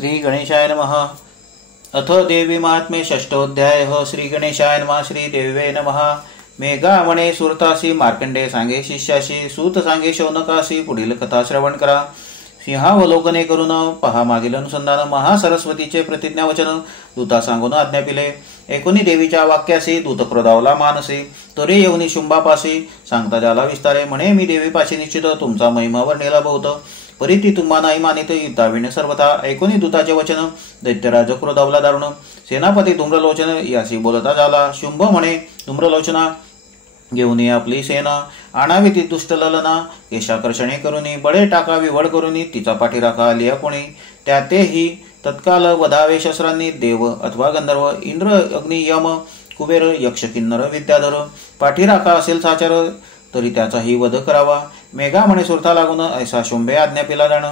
श्री गणेशाय नमः। अथ देवी महात्म्ये षष्ठोऽध्यायः। श्री गणेशाय नमः। श्री देवे नमः। मेघा म्हणे सुरतासी मार्कंडे सांगे शिष्याशी, सूत सांगे शौनकासी पुढील कथा श्रवण करा। सिंहावलोकने करून पहा मागील अनुसंधान, महासरस्वतीचे प्रतिज्ञावचन दूता सांगून आज्ञा पिले। एकुणी देवीच्या वाक्यासी दूत क्रोधावला मानसी, तोरे येऊनी शुंभापासी सांगता जाला विस्तारे। म्हणे मी देवीपाशी निश्चित तुमचा महिमा वर्णिला बहुत, परी ती तुम्हा नाही मानित युद्धाविण सर्वथा। ऐकुनी दूताचे वचन दैत्यराज क्रोधावला दारुण, सेनापती धूम्रलोचन यासी बोलता झाला। शुंभ म्हणे धूम्रलोचना घेऊन आपली सेना, आणावी ती दुष्ट ललना, केशाकर्षणे करुनी बळे टाकावी वड करुनी, तिचा पाठीराखा आलिया कोणी। त्यातेही तत्काल वधावे शस्त्रांनी, देव अथवा गंधर्व इंद्र अग्नी यम कुबेर यक्ष किन्नर विद्याधर। पाठीराखा असेल साचार तरी त्याचाही वध करावा। मेघा म्हणे सुरता लागून ऐसा शुंभे आज्ञा पिला जाण।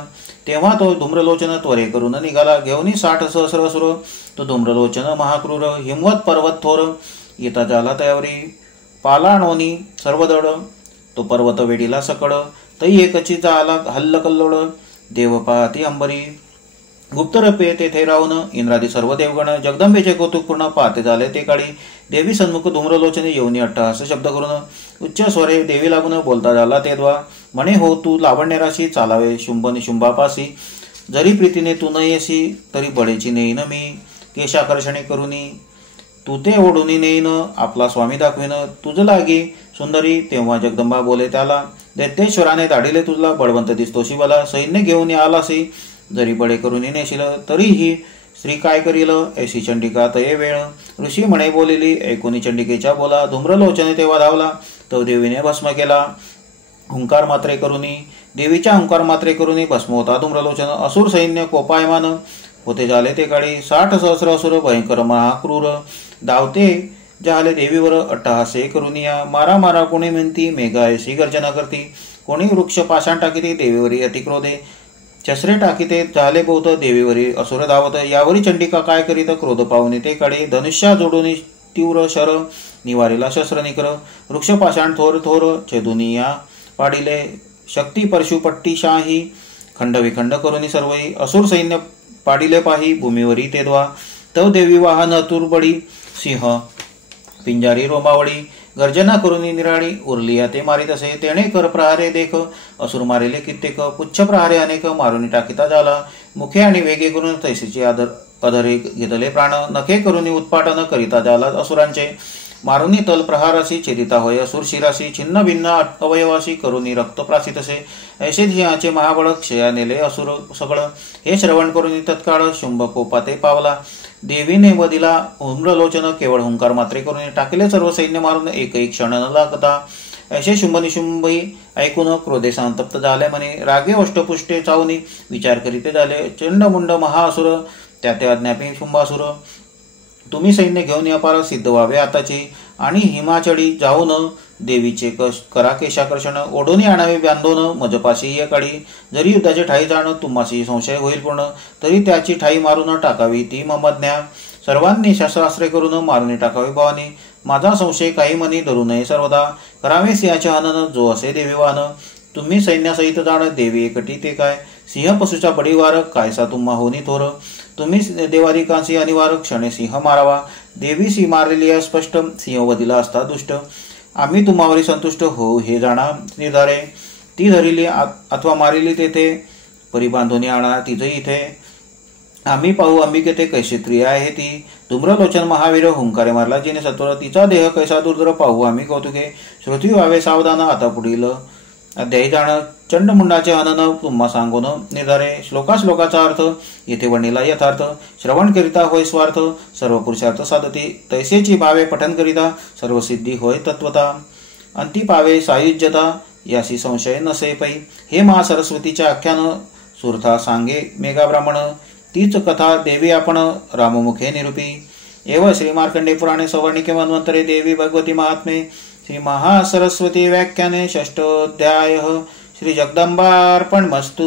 तेव्हा तो धूम्रलोचन त्वरे करून निघाला, घेऊनी 60 सहस्र असुर। तो धूम्रलोचन महाक्रूर हिमवत पर्वत थोर, येता जाला तयावरी पालाणोनी सर्वदड। तो पर्वत वेडीला सकड, तै एकची जाला हल्ल कल्लोळ। देव पाहती अंबरी गुप्तरपे तेथे राहून, इंद्रादी सर्व देवगण जगदंबेचे कौतुक पूर्ण पाहते झाले ते काळी। देवी सन्मुख धूम्रलोचने येऊनी अट्टहास शब्द करून, उच्च स्वरे देवी लागून बोलता झाला तेव्हा। म्हणे हो तू लावण्यराशी चालावे शुंभ निशुंभापासी, जरी प्रीतीने तू न येसी तरी बळेची नेईन मी। केशाकर्षणे करुनी तू ते ओढून नेईन, आपला स्वामी दाखवीन तुझ लागी सुंदरी। तेव्हा जगदंबा बोले त्याला, दैत्येश्वराने दाढिले तुझला बळवंत दिसतोशी बला। सैन्य घेऊन आलासी जरी बडे करून नेशील, तरीही स्त्री काय करील ऐशी चंडिका तये वेळ। ऋषी म्हणे बोलिली ऐकुनी चंडिकेच्या बोला, धूम्रलोचने तेव्हा धावला तो देवीने भस्म केला। हुंकार मात्रे करुनी देवीच्या हुंकार मात्रे करुनी भस्म होता धूम्रलोचन। असुर सैन्य कोपायमान होते झाले ते काळी, 60 सहस्र असुर भयंकर महाक्रूर। धावते झाले देवीवर अट्टहासे करुनिया, मारा मारा कोणी म्हणती मेघा ऐशी गर्जना करती। कोणी वृक्ष पाषाण टाकीते देवीवरी अतिक्रोधे, शस्त्रे टाकीते झाले बहुत देवीवरी असुर धावत। यावरी चंडिका काय करीत क्रोध पाहुनी ते काळी, धनुष्या जोडून तीव्र शर निवारीला शस्त्र निकर। वृक्ष पाषाण थोर थोर छेदुनिया पाडिले, शक्ती परशुपट्टी शाही खंड विखंड करुनी सर्वही। असुर सैन्य पाडिले पाही भूमीवरी तेव्हा, तव देवी वाहन अतुरबडी सिंह पिंजारी रोमावळी। गर्जना करुनी निराळी उरलिया ते मारित असे, तेणे कर प्रहारे देख असुर मारिले कित्येक। पुच्छ प्रहारे अनेक मारुनी टाकिता झाला, मुखे आणि वेगे करून तैसीचे अधरे घेतले प्राण। नखे करुनी उत्पाटन करिता झाला असुरांचे, मारुनी तल प्रहारासी छेदिता होय असुर शिरासी। छिन्न भिन्न अवयवासी करुनी रक्त प्रासित असे, ऐसे सिंहाचे महाबळ क्षया नेले असुर सगळ। हे श्रवण करुनी तत्काळ शुंभ कोपाते पावला, देवीने वदिला धूम्रलोचन केवळ हुंकार मात्रे करून टाकले सर्व सैन्य मारून एकही क्षण न लागता। ऐसे शुंभ निशुंभी ऐकून क्रोधे संतप्त झाले म्हणे, रागे अष्टपुष्टे चावनी विचार करीते झाले। चंडमुंड महाअसुर त्याते अज्ञापी शुंभासुर, तुम्ही सैन्य घेऊन या पार सिद्ध व्हावे आताची। आणि हिमाचडी जाऊन देवीचे करा केशाकर्षण, ओढून आणावे बांधून मजपाशी या काळी। जरी युद्धाचे ठाई जाण तुम्हाशी संशय होईल पूर्ण, तरी त्याची ठाई मारून टाकावी ती ममज्ञा। सर्वांनी शस्त्रास्त्रे करून मारून टाकावी भवानी, माझा संशय काही मनी धरू नये सर्वदा। करावे सिंहाचे हनन जो असे देवी वाहन, तुम्ही सैन्यासहित जाण देवी एकटी ते काय। सिंह पशुचा बडीवार कायसा तुम्हा होनी थोर, तुम्ही देवादिकांशी अनिवार क्षणे सिंह मारावा। देवी सी मारलेली स्पष्ट सिंह वदिला असता दुष्ट, आम्ही तुम्हावरी संतुष्ट हो हे जाणा निर्धारे। ती धरिली अथवा मारिली तेथे, परी बांधून आणा तिथे इथे। आम्ही पाहू अंबिकेते कैशी स्त्रिया आहे ती, धूम्रलोचन महावीर हुंकारे मारला जिने सत्वर। तिचा देह कैसा दुर्धर पाहू आम्ही कौतुके, श्रोती व्हावे सावधान आता पुढील अध्यायी जाण। चंडमुंडाचे हनन तुम्हा सांगून निर्धारे, श्लोकाचा अर्थ येथे वर्णिला यथार्थ। श्रवण करिता होय स्वार्थ, सर्व पुरुषार्थ साधती। तैसेची भावे पठन करिता, सर्व सिद्धी होय तत्वता। अंती पावे सायुज्यता, याशी संशय नसे पै। हे महासरस्वतीचे आख्यान सुरथा सांगे मेघा ब्राह्मण, तीच कथा देवी आपण राममुखे निरूपी। एव श्री मार्कंडे पुराणे सवर्णिके मन्वंतरे देवी भगवती महात्म्ये श्री महासरस्वती व्याख्याने षष्ठोऽध्यायः। श्री जगदंबार्पणमस्तु।